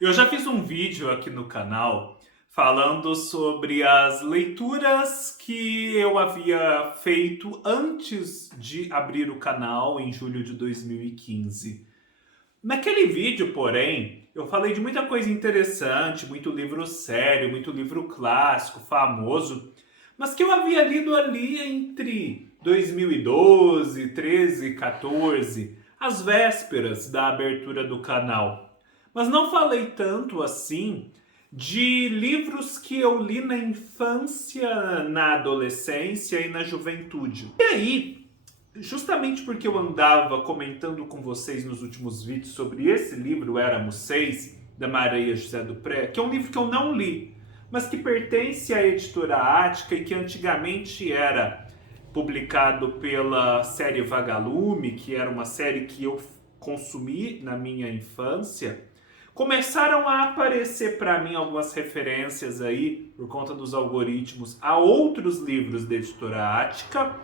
Eu já fiz um vídeo aqui no canal falando sobre as leituras que eu havia feito antes de abrir o canal em julho de 2015. Naquele vídeo, porém, eu falei de muita coisa interessante, muito livro sério, muito livro clássico, famoso, mas que eu havia lido ali entre 2012, 13, 14, às vésperas da abertura do canal. Mas não falei tanto assim de livros que eu li na infância, na adolescência e na juventude. E aí, justamente porque eu andava comentando com vocês nos últimos vídeos sobre esse livro, Éramos Seis, da Maria José Dupré, que é um livro que eu não li, mas que pertence à editora Ática e que antigamente era publicado pela série Vagalume, que era uma série que eu consumi na minha infância. Começaram a aparecer para mim algumas referências aí, por conta dos algoritmos, a outros livros da editora Ática,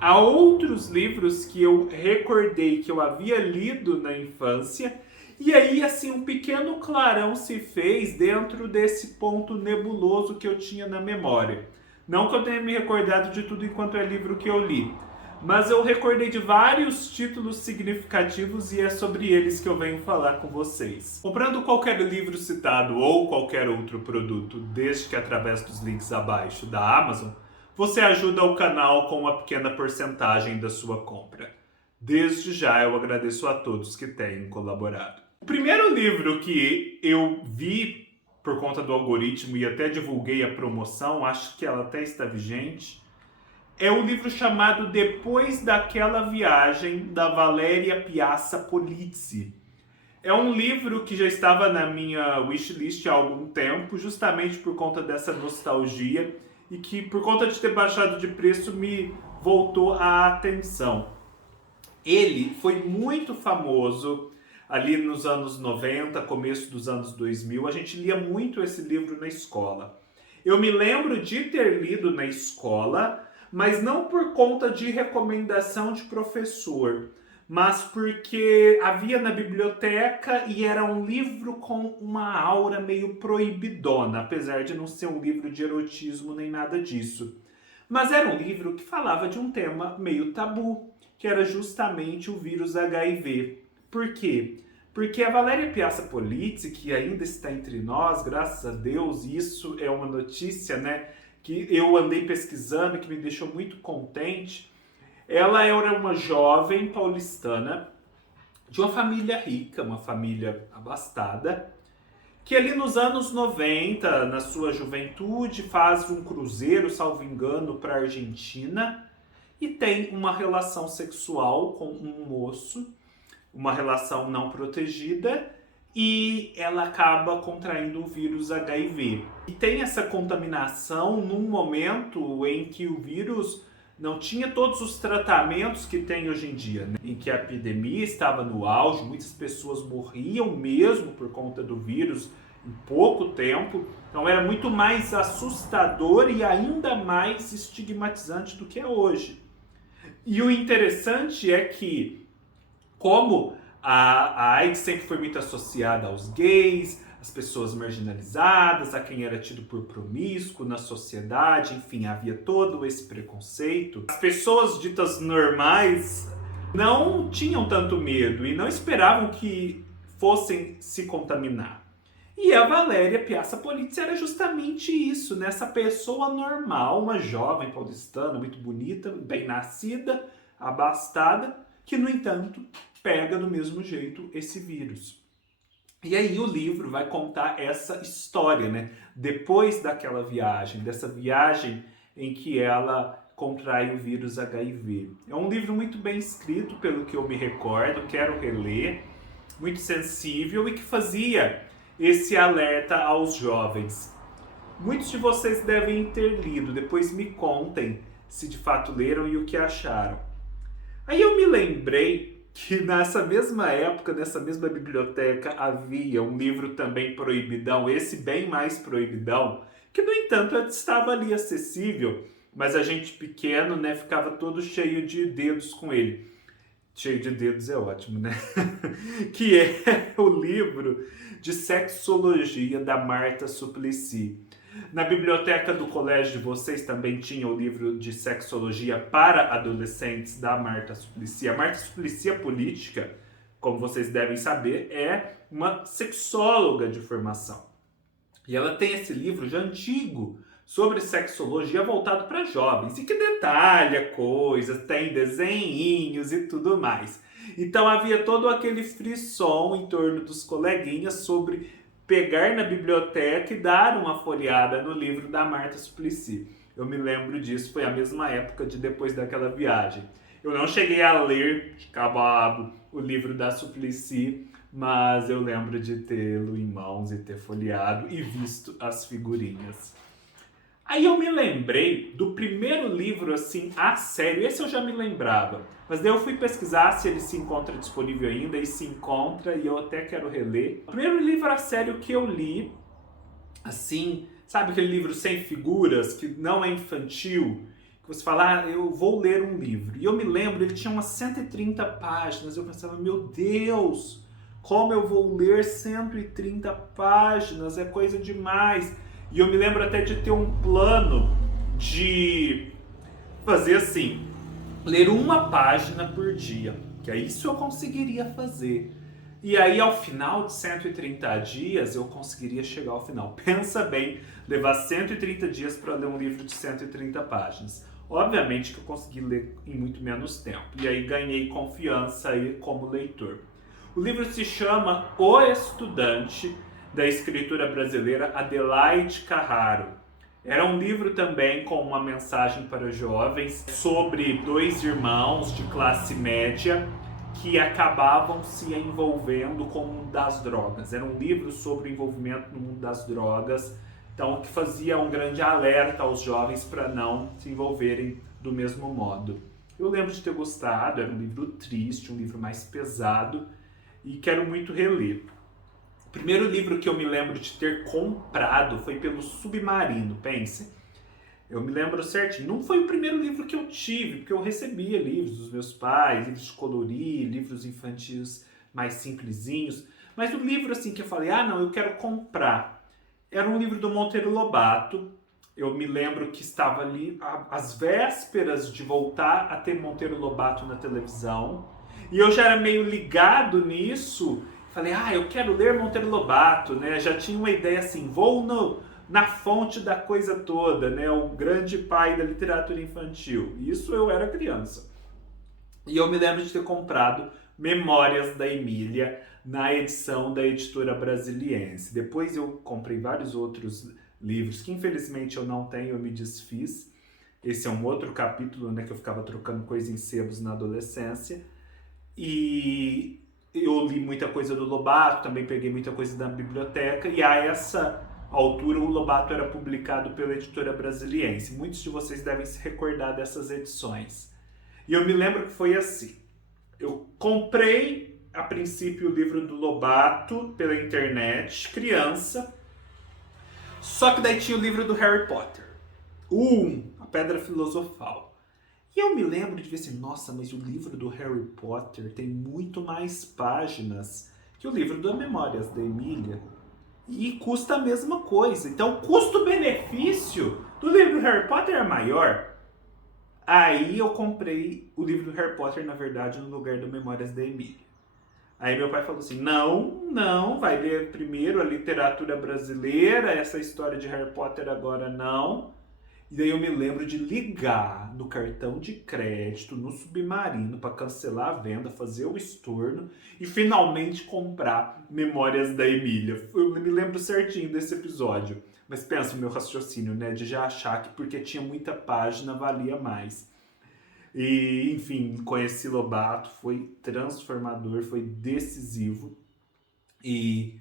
há outros livros que eu recordei que eu havia lido na infância, e aí assim um pequeno clarão se fez dentro desse ponto nebuloso que eu tinha na memória. Não que eu tenha me recordado de tudo enquanto é livro que eu li, mas eu recordei de vários títulos significativos e é sobre eles que eu venho falar com vocês. Comprando qualquer livro citado ou qualquer outro produto, desde que através dos links abaixo da Amazon, você ajuda o canal com uma pequena porcentagem da sua compra. Desde já eu agradeço a todos que têm colaborado. O primeiro livro que eu vi por conta do algoritmo e até divulguei a promoção, acho que ela até está vigente, é o livro chamado Depois daquela Viagem, da Valéria Piazza Polizzi. É um livro que já estava na minha wishlist há algum tempo, justamente por conta dessa nostalgia e que, por conta de ter baixado de preço, me voltou a atenção. Ele foi muito famoso ali nos anos 90, começo dos anos 2000. A gente lia muito esse livro na escola. Eu me lembro de ter lido na escola, mas não por conta de recomendação de professor, mas porque havia na biblioteca e era um livro com uma aura meio proibidona, apesar de não ser um livro de erotismo nem nada disso. Mas era um livro que falava de um tema meio tabu, que era justamente o vírus HIV. Por quê? Porque a Valéria Piazza Polizzi, que ainda está entre nós, graças a Deus, isso é uma notícia, né, que eu andei pesquisando e que me deixou muito contente. Ela era uma jovem paulistana de uma família rica, uma família abastada, que ali nos anos 90, na sua juventude, faz um cruzeiro, salvo engano, para a Argentina e tem uma relação sexual com um moço, uma relação não protegida, e ela acaba contraindo o vírus HIV. E tem essa contaminação num momento em que o vírus não tinha todos os tratamentos que tem hoje em dia, né? Em que a epidemia estava no auge, muitas pessoas morriam mesmo por conta do vírus em pouco tempo. Então era muito mais assustador e ainda mais estigmatizante do que é hoje. E o interessante é que, como a AIDS sempre foi muito associada aos gays, às pessoas marginalizadas, a quem era tido por promíscuo na sociedade, enfim, havia todo esse preconceito. As pessoas ditas normais não tinham tanto medo e não esperavam que fossem se contaminar. E a Valéria Piazza Polizzi era justamente isso, né? Essa pessoa normal, uma jovem paulistana, muito bonita, bem nascida, abastada, que, no entanto, pega do mesmo jeito esse vírus. E aí o livro vai contar essa história, né? Depois daquela viagem, dessa viagem em que ela contrai o vírus HIV. É um livro muito bem escrito, pelo que eu me recordo, quero reler, muito sensível e que fazia esse alerta aos jovens. Muitos de vocês devem ter lido, depois me contem se de fato leram e o que acharam. Aí eu me lembrei que nessa mesma época, nessa mesma biblioteca, havia um livro também proibidão, esse bem mais proibidão, que no entanto estava ali acessível, mas a gente pequeno, né, ficava todo cheio de dedos com ele. Cheio de dedos é ótimo, né? Que é o livro de Sexologia, da Marta Suplicy. Na biblioteca do colégio de vocês também tinha o livro de Sexologia para adolescentes da Marta Suplicy. A Marta Suplicy, a política, como vocês devem saber, é uma sexóloga de formação. E ela tem esse livro já antigo sobre sexologia voltado para jovens e que detalha coisas, tem desenhinhos e tudo mais. Então havia todo aquele frisson em torno dos coleguinhas sobre pegar na biblioteca e dar uma folheada no livro da Marta Suplicy. Eu me lembro disso, foi a mesma época de depois daquela viagem. Eu não cheguei a ler de cabo a rabo o livro da Suplicy, mas eu lembro de tê-lo em mãos e ter folheado e visto as figurinhas. Aí eu me lembrei do primeiro livro, assim, a sério. Esse eu já me lembrava. Mas daí eu fui pesquisar se ele se encontra disponível ainda, e se encontra, e eu até quero reler. O primeiro livro a sério que eu li, assim, sabe aquele livro sem figuras, que não é infantil? Que você fala, eu vou ler um livro. E eu me lembro, ele tinha umas 130 páginas. Eu pensava, meu Deus, como eu vou ler 130 páginas? É coisa demais. E eu me lembro até de ter um plano de fazer assim, ler uma página por dia, que é isso eu conseguiria fazer. E aí ao final de 130 dias eu conseguiria chegar ao final. Pensa bem, levar 130 dias para ler um livro de 130 páginas. Obviamente que eu consegui ler em muito menos tempo. E aí ganhei confiança aí como leitor. O livro se chama O Estudante, da escritora brasileira Adelaide Carraro. Era um livro também com uma mensagem para jovens sobre dois irmãos de classe média que acabavam se envolvendo com o mundo das drogas. Era um livro sobre o envolvimento no mundo das drogas, então que fazia um grande alerta aos jovens para não se envolverem do mesmo modo. Eu lembro de ter gostado, era um livro triste, um livro mais pesado e quero muito reler. O primeiro livro que eu me lembro de ter comprado foi pelo Submarino, pense. Eu me lembro certinho. Não foi o primeiro livro que eu tive, porque eu recebia livros dos meus pais, livros de colorir, livros infantis mais simplesinhos. Mas o livro assim que eu falei, não, eu quero comprar. Era um livro do Monteiro Lobato. Eu me lembro que estava ali às vésperas de voltar a ter Monteiro Lobato na televisão. E eu já era meio ligado nisso. Falei, eu quero ler Monteiro Lobato, né? Já tinha uma ideia assim, vou na fonte da coisa toda, né? O grande pai da literatura infantil. Isso eu era criança. E eu me lembro de ter comprado Memórias da Emília na edição da editora Brasiliense. Depois eu comprei vários outros livros que infelizmente eu não tenho, eu me desfiz. Esse é um outro capítulo, né? Que eu ficava trocando coisas em sebos na adolescência. E eu li muita coisa do Lobato, também peguei muita coisa da biblioteca, e a essa altura o Lobato era publicado pela editora Brasiliense. Muitos de vocês devem se recordar dessas edições. E eu me lembro que foi assim. Eu comprei, a princípio, o livro do Lobato pela internet, criança, só que daí tinha o livro do Harry Potter. A Pedra Filosofal. E eu me lembro de ver assim, nossa, mas o livro do Harry Potter tem muito mais páginas que o livro das Memórias da Emília. E custa a mesma coisa. Então o custo-benefício do livro do Harry Potter é maior. Aí eu comprei o livro do Harry Potter, na verdade, no lugar do Memórias da Emília. Aí meu pai falou assim, não, vai ler primeiro a literatura brasileira, essa história de Harry Potter agora não. E daí eu me lembro de ligar no cartão de crédito, no Submarino, para cancelar a venda, fazer o estorno e finalmente comprar Memórias da Emília. Eu me lembro certinho desse episódio. Mas pensa o meu raciocínio, né? De já achar que porque tinha muita página valia mais. E, enfim, conheci Lobato, foi transformador, foi decisivo. E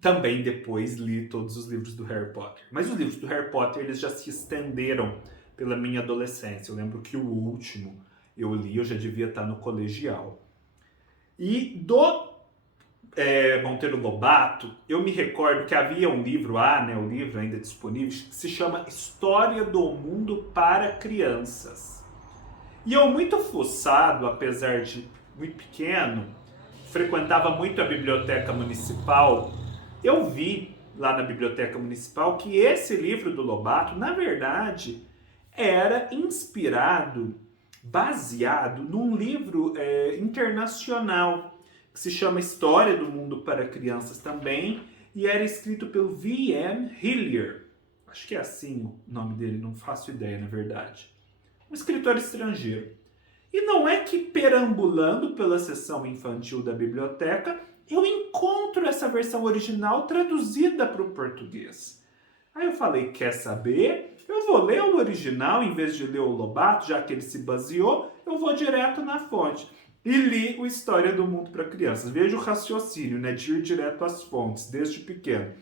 também depois li todos os livros do Harry Potter. Mas os livros do Harry Potter eles já se estenderam pela minha adolescência. Eu lembro que o último eu li, eu já devia estar no colegial. E do Monteiro Lobato, eu me recordo que havia um livro, o livro ainda disponível, que se chama História do Mundo para Crianças. E eu, muito fuçado, apesar de muito pequeno, frequentava muito a biblioteca municipal, Eu vi lá na Biblioteca Municipal que esse livro do Lobato, na verdade, era inspirado, baseado num livro internacional que se chama História do Mundo para Crianças também, e era escrito pelo V.M. Hillier. Acho que é assim o nome dele, não faço ideia, na verdade. Um escritor estrangeiro. E não é que perambulando pela seção infantil da biblioteca, eu encontro essa versão original traduzida para o português. Aí eu falei, quer saber? Eu vou ler o original em vez de ler o Lobato, já que ele se baseou, eu vou direto na fonte. E li o História do Mundo para Crianças. Veja o raciocínio, né, de ir direto às fontes, desde pequeno.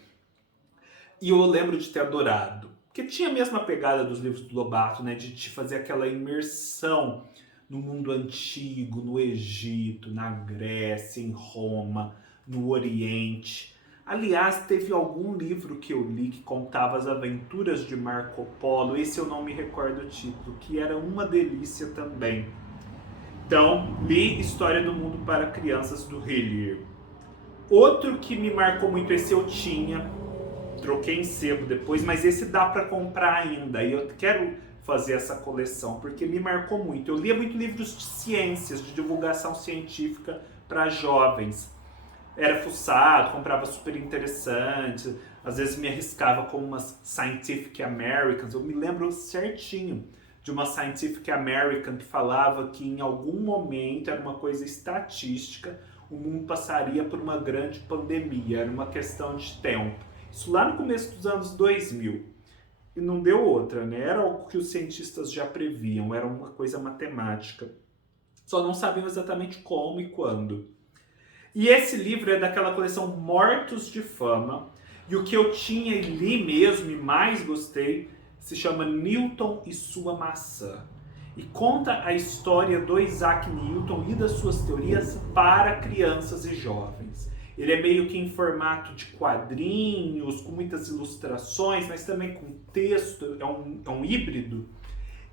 E eu lembro de ter adorado. Porque tinha a mesma pegada dos livros do Lobato, né, de te fazer aquela imersão no mundo antigo, no Egito, na Grécia, em Roma, no Oriente. Aliás, teve algum livro que eu li que contava as aventuras de Marco Polo, esse eu não me recordo o título, que era uma delícia também. Então, li História do Mundo para Crianças do Hillier. Outro que me marcou muito, esse eu tinha, troquei em sebo depois, mas esse dá para comprar ainda, e eu quero fazer essa coleção, porque me marcou muito. Eu lia muito livros de ciências, de divulgação científica para jovens. Era fuçado, comprava super interessante, às vezes me arriscava com umas Scientific Americans. Eu me lembro certinho de uma Scientific American que falava que em algum momento, era uma coisa estatística, o mundo passaria por uma grande pandemia, era uma questão de tempo. Isso lá no começo dos anos 2000. E não deu outra, né? Era o que os cientistas já previam, era uma coisa matemática. Só não sabiam exatamente como e quando. E esse livro é daquela coleção Mortos de Fama. E o que eu tinha e li mesmo e mais gostei se chama Newton e sua maçã. E conta a história do Isaac Newton e das suas teorias para crianças e jovens. Ele é meio que em formato de quadrinhos, com muitas ilustrações, mas também com texto, é um híbrido.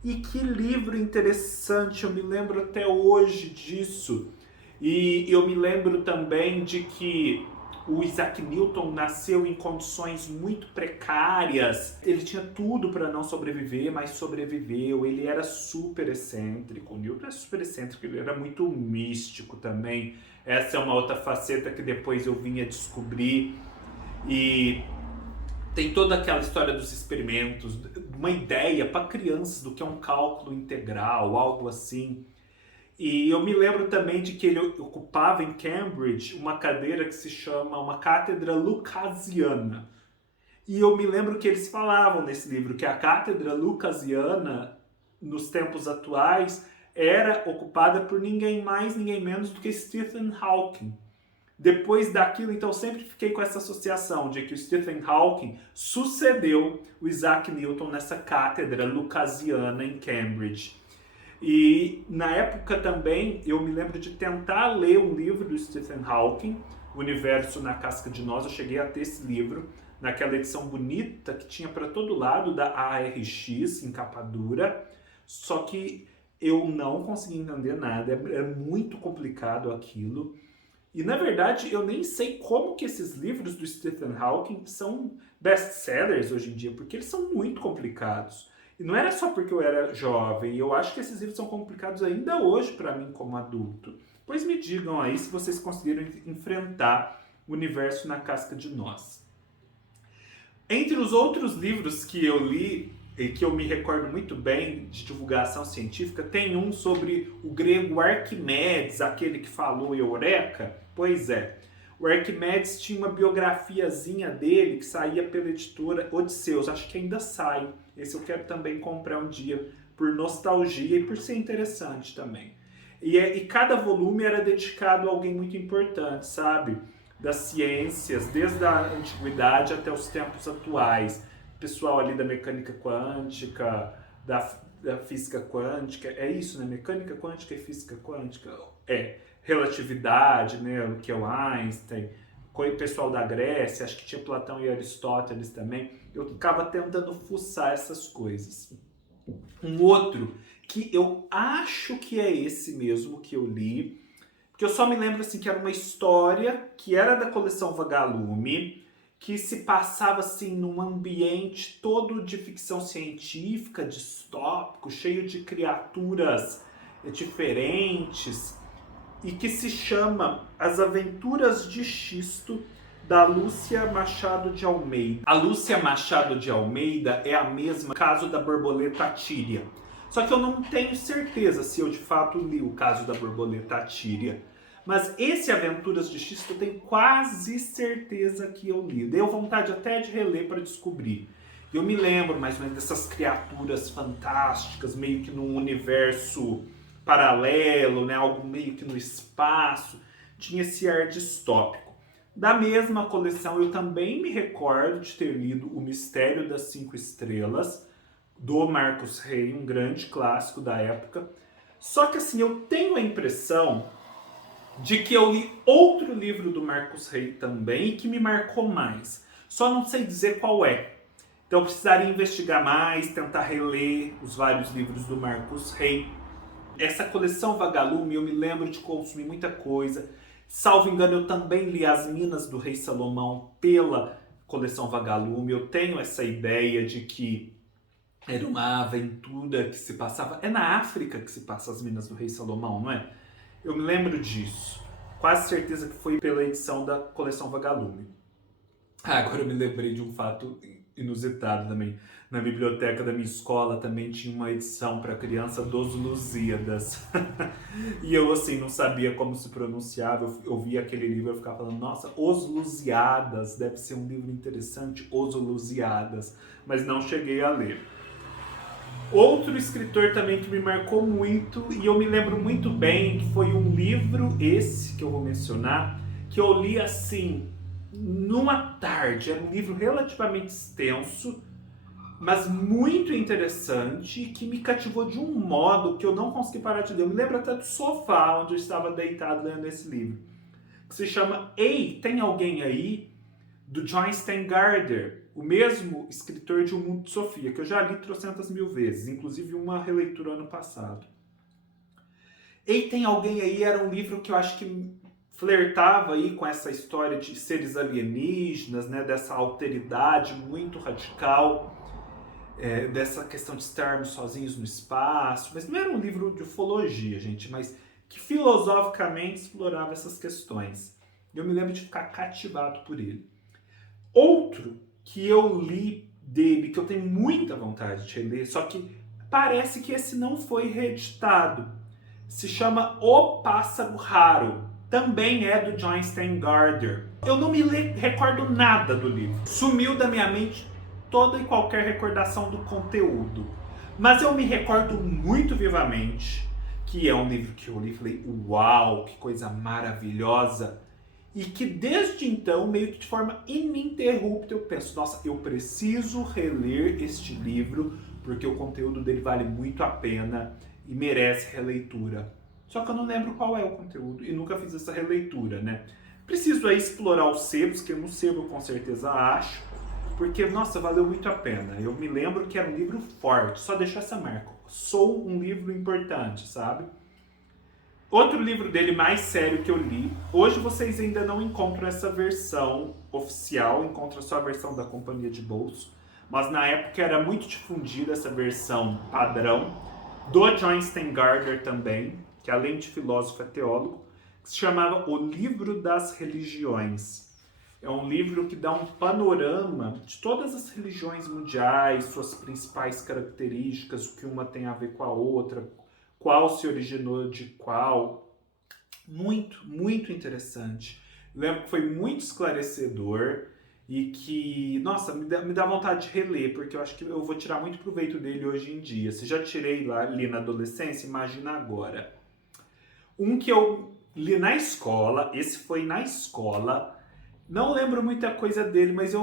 E que livro interessante, eu me lembro até hoje disso. E eu me lembro também de que o Isaac Newton nasceu em condições muito precárias. Ele tinha tudo para não sobreviver, mas sobreviveu. Ele era super excêntrico. O Newton é super excêntrico, ele era muito místico também. Essa é uma outra faceta que depois eu vim a descobrir. E tem toda aquela história dos experimentos, uma ideia para crianças do que é um cálculo integral, algo assim. E eu me lembro também de que ele ocupava em Cambridge uma cadeira que se chama uma cátedra lucasiana. E eu me lembro que eles falavam nesse livro que a cátedra lucasiana, nos tempos atuais, era ocupada por ninguém mais, ninguém menos do que Stephen Hawking. Depois daquilo, então, sempre fiquei com essa associação de que o Stephen Hawking sucedeu o Isaac Newton nessa cátedra lucasiana em Cambridge. E na época também eu me lembro de tentar ler um livro do Stephen Hawking, O Universo na Casca de Nós. Eu cheguei a ter esse livro naquela edição bonita que tinha para todo lado da ARX em capa dura, só que eu não consegui entender nada, é muito complicado aquilo. E na verdade eu nem sei como que esses livros do Stephen Hawking são best-sellers hoje em dia, porque eles são muito complicados. E não era só porque eu era jovem, eu acho que esses livros são complicados ainda hoje para mim como adulto. Pois me digam aí se vocês conseguiram enfrentar o Universo na Casca de Nós. Entre os outros livros que eu li e que eu me recordo muito bem de divulgação científica, tem um sobre o grego Arquimedes, aquele que falou Eureka. Pois é, o Arquimedes tinha uma biografiazinha dele que saía pela editora Odisseus, acho que ainda sai. Esse eu quero também comprar um dia, por nostalgia e por ser interessante também. E cada volume era dedicado a alguém muito importante, sabe? Das ciências, desde a antiguidade até os tempos atuais. Pessoal ali da mecânica quântica, da física quântica, é isso, né? Mecânica quântica e física quântica. Relatividade, né? O que é o Einstein, o pessoal da Grécia, acho que tinha Platão e Aristóteles também. Eu ficava tentando fuçar essas coisas. Um outro que eu acho que é esse mesmo que eu li, porque eu só me lembro assim que era uma história que era da coleção Vagalume, que se passava assim num ambiente todo de ficção científica, distópico, cheio de criaturas diferentes, e que se chama As Aventuras de Xisto, da Lúcia Machado de Almeida. A Lúcia Machado de Almeida é a mesma caso da borboleta tíria. Só que eu não tenho certeza se eu de fato li o caso da borboleta tíria. Mas esse Aventuras de Xisto eu tenho quase certeza que eu li. Deu vontade até de reler para descobrir. Eu me lembro mais ou menos dessas criaturas fantásticas, meio que num universo paralelo, né? Algo meio que no espaço. Tinha esse ar distópico. Da mesma coleção, eu também me recordo de ter lido O Mistério das Cinco Estrelas, do Marcos Rey, um grande clássico da época. Só que assim, eu tenho a impressão de que eu li outro livro do Marcos Rey também e que me marcou mais. Só não sei dizer qual é. Então eu precisaria investigar mais, tentar reler os vários livros do Marcos Rey. Essa coleção Vagalume, eu me lembro de consumir muita coisa. Salvo engano, eu também li As Minas do Rei Salomão pela coleção Vagalume. Eu tenho essa ideia de que era uma aventura que se passava... É na África que se passa As Minas do Rei Salomão, não é? Eu me lembro disso. Quase certeza que foi pela edição da coleção Vagalume. Agora eu me lembrei de um fato inusitado também. Na biblioteca da minha escola também tinha uma edição para criança dos Lusíadas. E eu, assim, não sabia como se pronunciava. Eu via aquele livro e ficava falando, nossa, Os Lusíadas, deve ser um livro interessante, Os Lusíadas. Mas não cheguei a ler. Outro escritor também que me marcou muito, e eu me lembro muito bem, que foi um livro, esse que eu vou mencionar, que eu li assim, numa tarde. Era um livro relativamente extenso, mas muito interessante, que me cativou de um modo que eu não consegui parar de ler. Eu me lembro até do sofá onde eu estava deitado lendo esse livro, que se chama Ei, Tem Alguém Aí?, do John Steingarter, o mesmo escritor de O Mundo de Sofia, que eu já li trocentas mil vezes, inclusive uma releitura ano passado. Ei, Tem Alguém Aí? Era um livro que eu acho que flertava aí com essa história de seres alienígenas, né, dessa alteridade muito radical, dessa questão de estarmos sozinhos no espaço, mas não era um livro de ufologia, gente, mas que filosoficamente explorava essas questões. Eu me lembro de ficar cativado por ele. Outro que eu li dele, que eu tenho muita vontade de reler, só que parece que esse não foi reeditado. Se chama O Pássaro Raro. Também é do John Steingarter. Eu não me recordo nada do livro. Sumiu da minha mente toda e qualquer recordação do conteúdo. Mas eu me recordo muito vivamente que é um livro que eu li e falei, uau, que coisa maravilhosa. E que desde então, meio que de forma ininterrupta, eu penso, nossa, eu preciso reler este livro, porque o conteúdo dele vale muito a pena e merece releitura. Só que eu não lembro qual é o conteúdo e nunca fiz essa releitura, né? Preciso aí explorar os sebos, que no sebo eu com certeza acho, porque, nossa, valeu muito a pena. Eu me lembro que era um livro forte, só deixou essa marca. Sou um livro importante, sabe? Outro livro dele mais sério que eu li, hoje vocês ainda não encontram essa versão oficial, encontram só a versão da Companhia de Bolso, mas na época era muito difundida essa versão padrão, do John Steingarter também, que além de filósofo é teólogo, que se chamava O Livro das Religiões. É um livro que dá um panorama de todas as religiões mundiais, suas principais características, o que uma tem a ver com a outra, qual se originou de qual. Muito, muito interessante. Lembro que foi muito esclarecedor e que, nossa, me dá vontade de reler, porque eu acho que eu vou tirar muito proveito dele hoje em dia. Se já tirei lá, li na adolescência, imagina agora. Um que eu li na escola, esse foi na escola, não lembro muita coisa dele, mas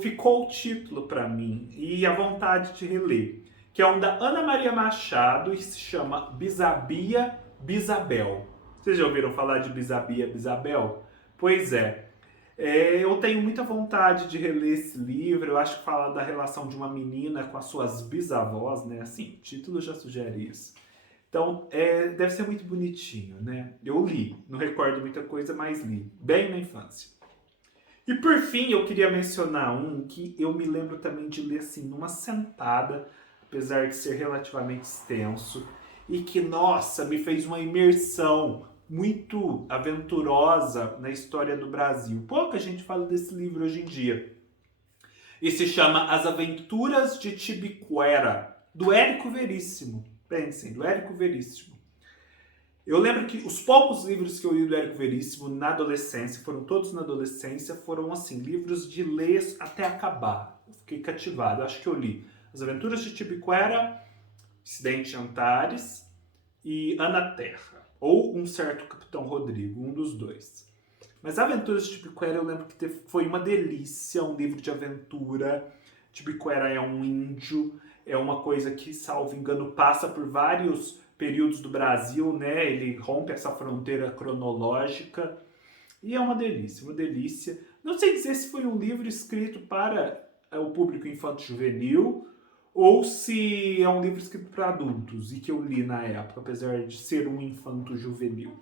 ficou o título para mim e a vontade de reler, que é um da Ana Maria Machado e se chama Bisabia Bisabel. Vocês já ouviram falar de Bisabia Bisabel? Pois é. Eu tenho muita vontade de reler esse livro. Eu acho que fala da relação de uma menina com as suas bisavós, né? Assim, o título já sugere isso. Então, deve ser muito bonitinho, né? Eu li, não recordo muita coisa, mas li, bem na infância. E por fim, eu queria mencionar um que eu me lembro também de ler assim numa sentada, apesar de ser relativamente extenso, e que, nossa, me fez uma imersão muito aventurosa na história do Brasil. Pouca gente fala desse livro hoje em dia. E se chama As Aventuras de Tibiquera, do Érico Veríssimo. Pensem, do Érico Veríssimo. Eu lembro que os poucos livros que eu li do Érico Veríssimo na adolescência, foram todos na adolescência, foram assim, livros de ler até acabar. Eu fiquei cativado. Eu acho que eu li As Aventuras de Tibiquera, Incidente em Antares e Ana Terra. Ou Um Certo Capitão Rodrigo, um dos dois. Mas Aventuras de Tibiquera eu lembro que foi uma delícia, um livro de aventura. Tibiquera é um índio, é uma coisa que, salvo engano, passa por vários períodos do Brasil, né? Ele rompe essa fronteira cronológica e é uma delícia, uma delícia. Não sei dizer se foi um livro escrito para o público infanto-juvenil ou se é um livro escrito para adultos e que eu li na época, apesar de ser um infanto-juvenil.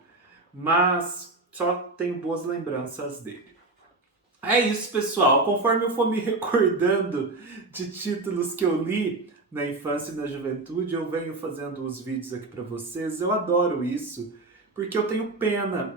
Mas só tenho boas lembranças dele. É isso, pessoal. Conforme eu for me recordando de títulos que eu li na infância e na juventude, eu venho fazendo os vídeos aqui para vocês. Eu adoro isso, porque eu tenho pena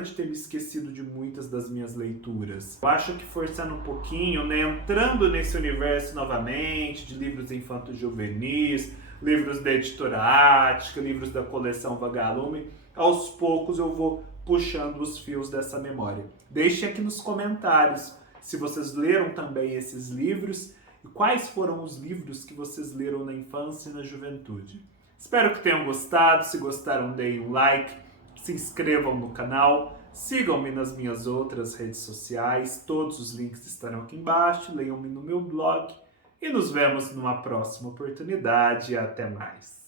de ter me esquecido de muitas das minhas leituras. Eu acho que forçando um pouquinho, né, entrando nesse universo novamente, de livros infanto-juvenis, livros da Editora Ática, livros da coleção Vagalume, aos poucos eu vou puxando os fios dessa memória. Deixem aqui nos comentários se vocês leram também esses livros e quais foram os livros que vocês leram na infância e na juventude. Espero que tenham gostado. Se gostaram, deem um like, se inscrevam no canal, sigam-me nas minhas outras redes sociais, todos os links estarão aqui embaixo, leiam-me no meu blog e nos vemos numa próxima oportunidade. Até mais!